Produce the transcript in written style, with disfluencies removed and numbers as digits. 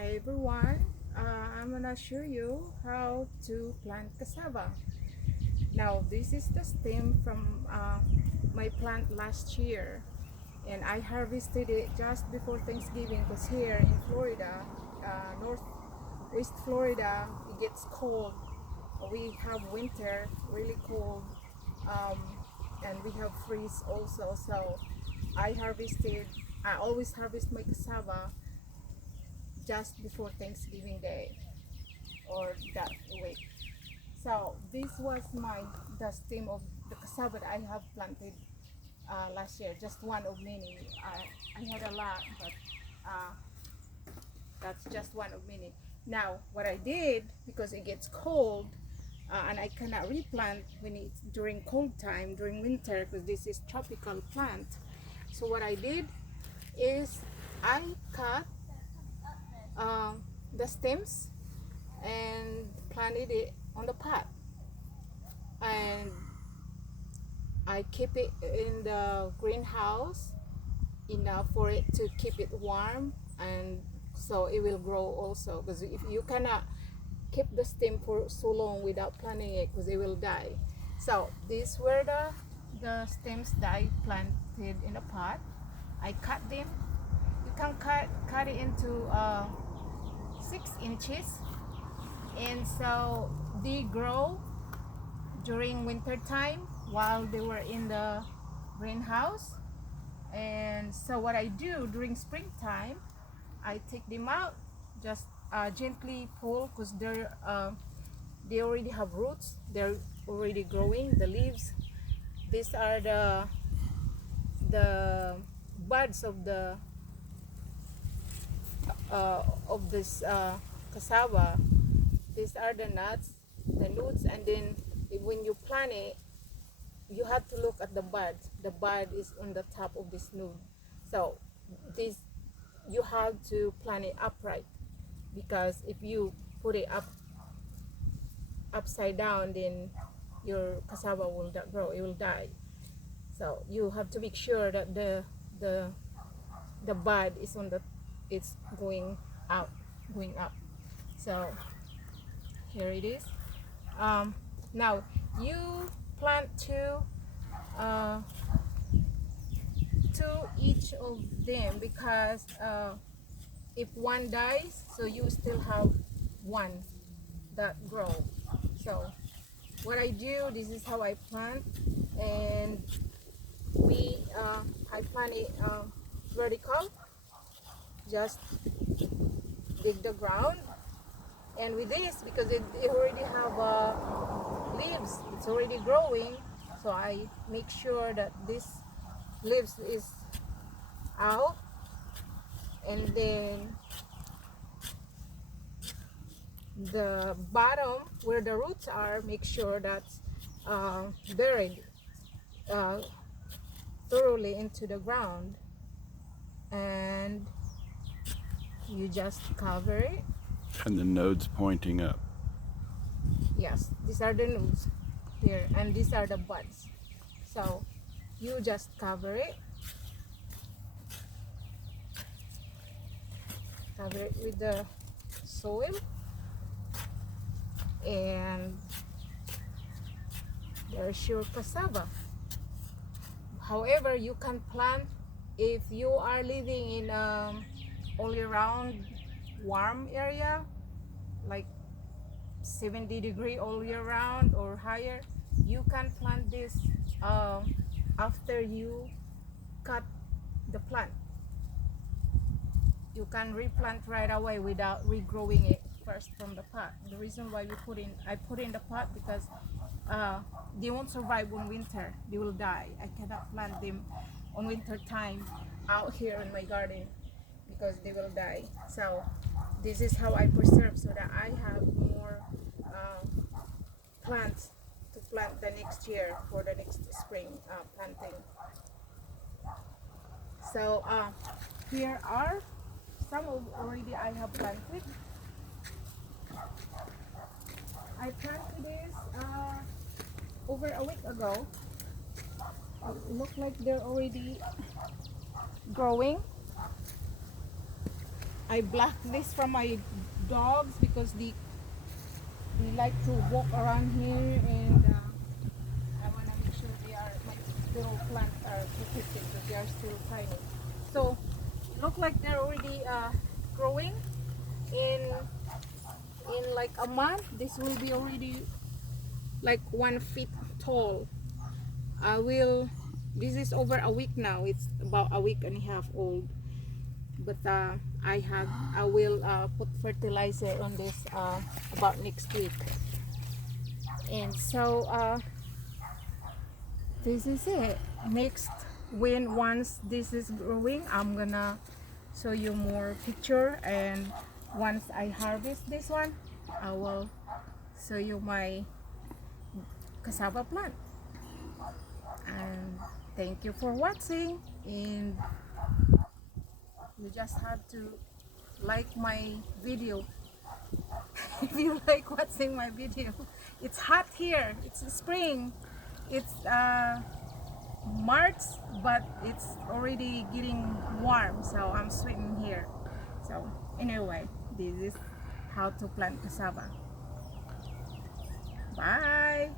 Hi everyone, I'm gonna show you how to plant cassava. Now this is the stem from my plant last year, and I harvested it just before Thanksgiving because here in Florida, northwest Florida, it gets cold. We have winter, really cold, um, and we have freeze also. So I harvested. I always harvest my cassava just before Thanksgiving Day or that week. So this was the stem of the cassava that I have planted last year. Just one of many. I had a lot, but uh, that's just one of many. Now what I did, because it gets cold and I cannot replant when it's during cold time, during winter, because this is tropical plant. So what I did is I cut uh, the stems and planted it on the pot, and I keep it in the greenhouse enough for it to keep it warm, and so it will grow also, because if you cannot keep the stem for so long without planting it, because it will die. So these were the stems that I planted in a pot. I cut them. You can cut it into 6 inches, and so they grow during winter time while they were in the greenhouse. And so what I do during springtime, I take them out, just gently pull, because they already have roots, they're already growing the leaves. These are the buds of this cassava. These are the nuts, and then when you plant it, you have to look at the bud. The bud is on the top of this node. So this, you have to plant it upright, because if you put it upside down, then your cassava will not grow. It will die. So you have to make sure that the the bud is on the, it's going up. So here it is. Now you plant uh, two each of them, because if one dies, so you still have one that grow. So what I do, this is how I plant, and I plant it vertical, just dig the ground, and with this, because it already have leaves, it's already growing, so I make sure that this leaves is out, and then the bottom where the roots are, make sure that's buried uh, thoroughly into the ground, and you just cover it. And the nodes pointing up. Yes, these are the nodes here, and these are the buds. So you just cover it with the soil, and there's your cassava. However, you can plant, if you are living in all year round warm area, like 70-degree all year round or higher, you can plant this after you cut the plant. You can replant right away without regrowing it first from the pot. The reason why I put in the pot, because they won't survive on winter. They will die. I cannot plant them on winter time out here in my garden, because they will die. So this is how I preserve, so that I have more plants to plant the next year for the next spring planting. So here are some of already I have planted. I planted this over a week ago. It look like they're already growing. I block this from my dogs because they like to walk around here, and I want to make sure my little plants are protected because they are still tiny. So look like they're already growing. In like a month, this will be already like 1 feet tall. I will. This is over a week now. It's about a week and a half old. But I will put fertilizer on this about next week. And so this is it. Next, once this is growing, I'm gonna show you more picture, and once I harvest this one, I will show you my cassava plant. And thank you for watching, and you just have to like my video if you like watching my video. It's hot here, it's spring, it's March, but it's already getting warm, so I'm sweating here. So anyway, this is how to plant cassava. Bye.